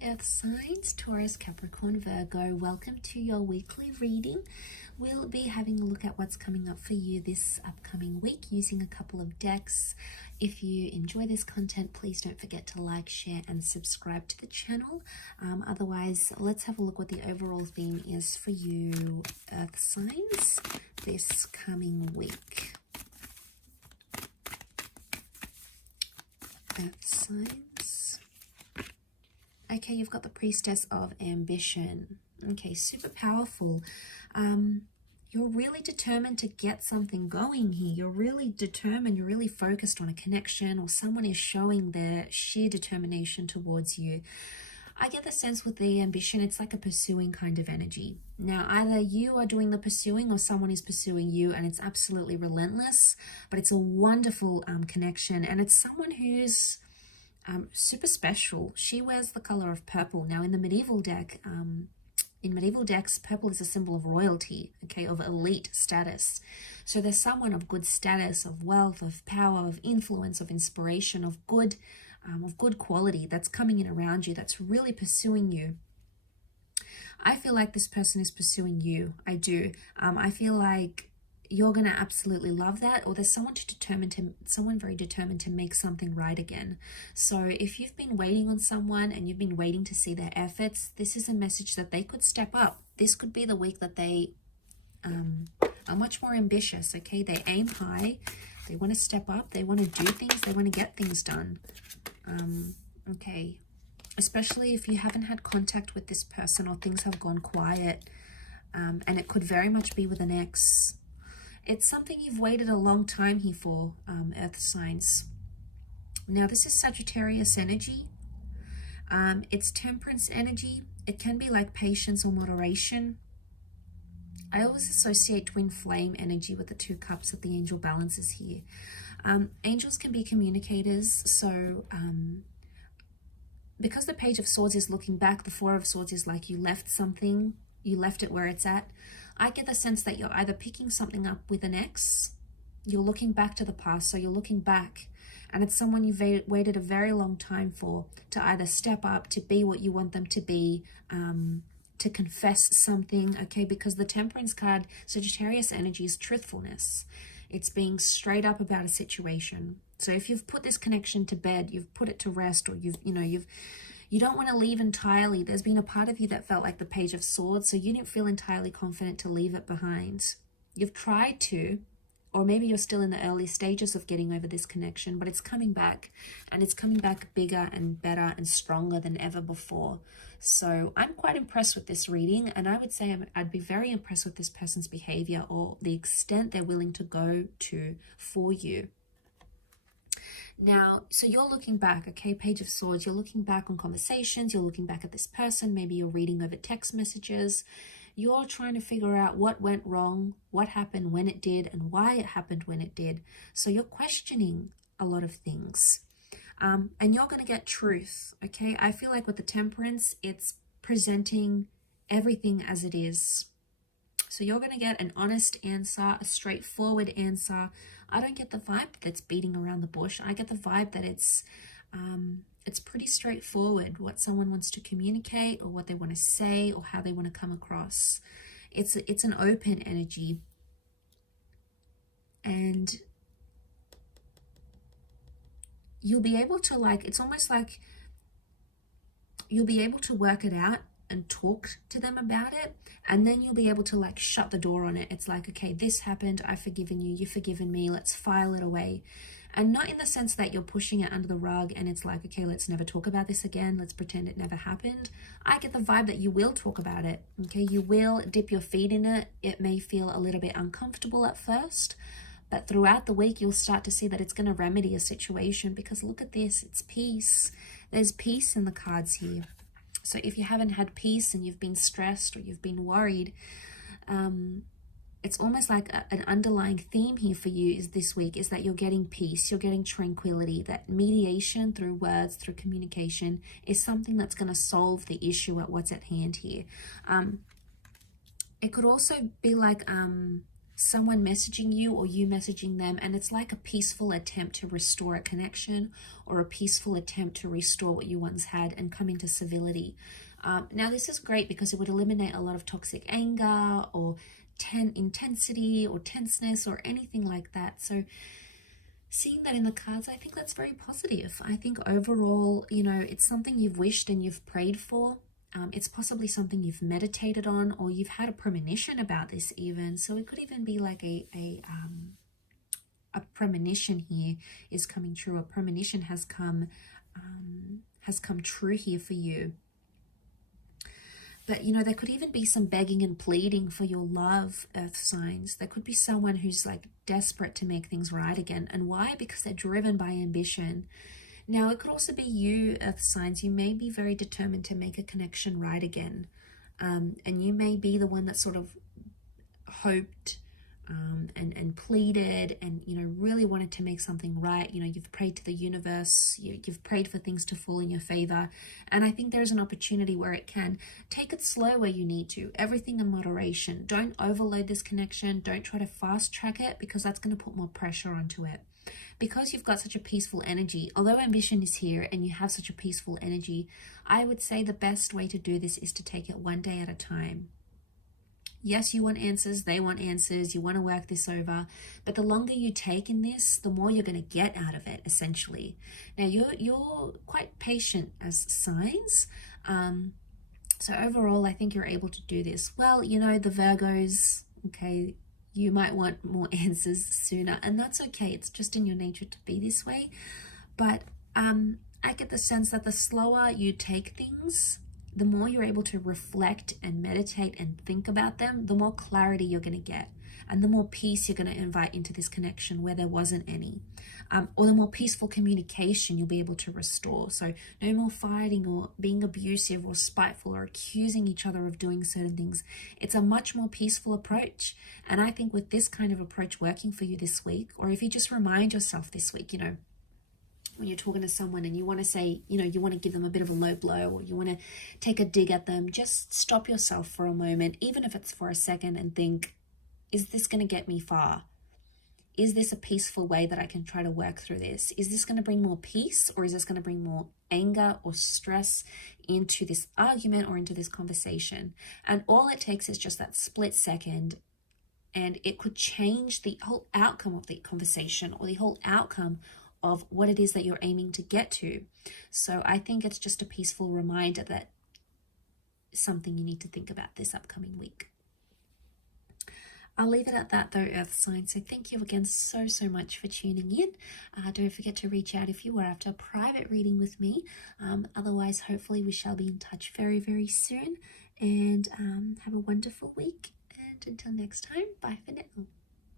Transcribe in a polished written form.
earth signs, Taurus, Capricorn, Virgo. Welcome to your weekly reading. We'll be having a look at what's coming up for you this upcoming week using a couple of decks. If you enjoy this content, please don't forget to like, share and subscribe to the channel. Otherwise, let's have a look what the overall theme is for you earth signs this coming week. Earth signs. Okay, you've got the Priestess of Ambition. Okay, super powerful. You're really determined to get something going here. You're really determined, you're really focused on a connection, or someone is showing their sheer determination towards you. I get the sense with the ambition, it's like a pursuing kind of energy. Now, either you are doing the pursuing or someone is pursuing you, and it's absolutely relentless, but it's a wonderful connection, and it's someone who's super special. She wears the color of purple. Now, in the medieval deck, in medieval decks, purple is a symbol of royalty, okay, of elite status. So there's someone of good status, of wealth, of power, of influence, of inspiration, of good quality that's coming in around you, that's really pursuing you. I feel like this person is pursuing you. I do. I feel like you're going to absolutely love that, or there's someone very determined to make something right again. So if you've been waiting on someone and you've been waiting to see their efforts, this is a message that they could step up. This could be the week that they are much more ambitious, okay? They aim high, they want to step up, they want to do things, they want to get things done. Okay, especially if you haven't had contact with this person or things have gone quiet, and it could very much be with an ex. It's something you've waited a long time here for, earth signs. Now, this is Sagittarius energy. It's temperance energy. It can be like patience or moderation. I always associate twin flame energy with the 2 cups that the angel balances here. Angels can be communicators. So because the Page of Swords is looking back, the 4 of Swords is like you left something, you left it where it's at. I get the sense that you're either picking something up with an ex, you're looking back to the past, so you're looking back, and it's someone you've waited a very long time for to either step up, to be what you want them to be, to confess something, okay? Because the Temperance card, Sagittarius energy, is truthfulness. It's being straight up about a situation. So if you've put this connection to bed, you've put it to rest, or you don't want to leave entirely. There's been a part of you that felt like the Page of Swords, so you didn't feel entirely confident to leave it behind. You've tried to, or maybe you're still in the early stages of getting over this connection, but it's coming back, and it's coming back bigger and better and stronger than ever before. So I'm quite impressed with this reading, and I would say I'd be very impressed with this person's behavior or the extent they're willing to go to for you. Now, so you're looking back, okay, Page of Swords, you're looking back on conversations, you're looking back at this person, maybe you're reading over text messages, you're trying to figure out what went wrong, what happened when it did, and why it happened when it did. So you're questioning a lot of things, and you're going to get truth, okay? I feel like with the Temperance, it's presenting everything as it is. So you're going to get an honest answer, a straightforward answer. I don't get the vibe that's beating around the bush. I get the vibe that it's pretty straightforward what someone wants to communicate, or what they want to say, or how they want to come across. It's an open energy, and you'll be able to, like, it's almost like you'll be able to work it out and talk to them about it, and then you'll be able to, like, shut the door on it. It's like, okay, this happened, I've forgiven you, you've forgiven me, let's file it away. And not in the sense that you're pushing it under the rug and it's like, okay, let's never talk about this again, let's pretend it never happened. I get the vibe that you will talk about it, okay? You will dip your feet in it. It may feel a little bit uncomfortable at first, but throughout the week you'll start to see that it's going to remedy a situation, because look at this, it's peace. There's peace in the cards here. So if you haven't had peace and you've been stressed or you've been worried, it's almost like an underlying theme here for you is this week is that you're getting peace, you're getting tranquility, that mediation through words, through communication is something that's going to solve the issue at what's at hand here. It could also be like someone messaging you or you messaging them, and it's like a peaceful attempt to restore a connection or a peaceful attempt to restore what you once had and come into civility. Now this is great because it would eliminate a lot of toxic anger or intensity or tenseness or anything like that. So seeing that in the cards, I think that's very positive. I think overall, you know, it's something you've wished and you've prayed for. It's possibly something you've meditated on, or you've had a premonition about this even. So it could even be like a premonition here is coming true. A premonition has come true here for you. But, you know, there could even be some begging and pleading for your love, earth signs. There could be someone who's like desperate to make things right again. And why? Because they're driven by ambition. Now, it could also be you, earth signs. You may be very determined to make a connection right again. And you may be the one that sort of hoped and pleaded and, you know, really wanted to make something right. You know, you've prayed to the universe, you've prayed for things to fall in your favor. And I think there's an opportunity where it can. Take it slow where you need to, everything in moderation. Don't overload this connection. Don't try to fast track it, because that's going to put more pressure onto it. Because you've got such a peaceful energy, although ambition is here and you have such a peaceful energy, I would say the best way to do this is to take it one day at a time. Yes, you want answers, they want answers, you want to work this over, but the longer you take in this, the more you're going to get out of it, essentially. Now, you're quite patient as signs, so overall, I think you're able to do this. Well, you know, the Virgos, okay, you might want more answers sooner, and that's okay. It's just in your nature to be this way, but I get the sense that the slower you take things, the more you're able to reflect and meditate and think about them, the more clarity you're going to get, and the more peace you're going to invite into this connection where there wasn't any, or the more peaceful communication you'll be able to restore. So no more fighting or being abusive or spiteful or accusing each other of doing certain things. It's a much more peaceful approach. And I think with this kind of approach working for you this week, or if you just remind yourself this week, you know, when you're talking to someone and you want to say, you know, you want to give them a bit of a low blow, or you want to take a dig at them, just stop yourself for a moment, even if it's for a second, and think, is this going to get me far? Is this a peaceful way that I can try to work through this? Is this going to bring more peace, or is this going to bring more anger or stress into this argument or into this conversation? And all it takes is just that split second, and it could change the whole outcome of the conversation or the whole outcome of what it is that you're aiming to get to. So I think it's just a peaceful reminder that something you need to think about this upcoming week. I'll leave it at that though, earth signs. So thank you again so much for tuning in. Don't forget to reach out if you are after a private reading with me. Otherwise, hopefully we shall be in touch very soon. And have a wonderful week. And until next time, bye for now.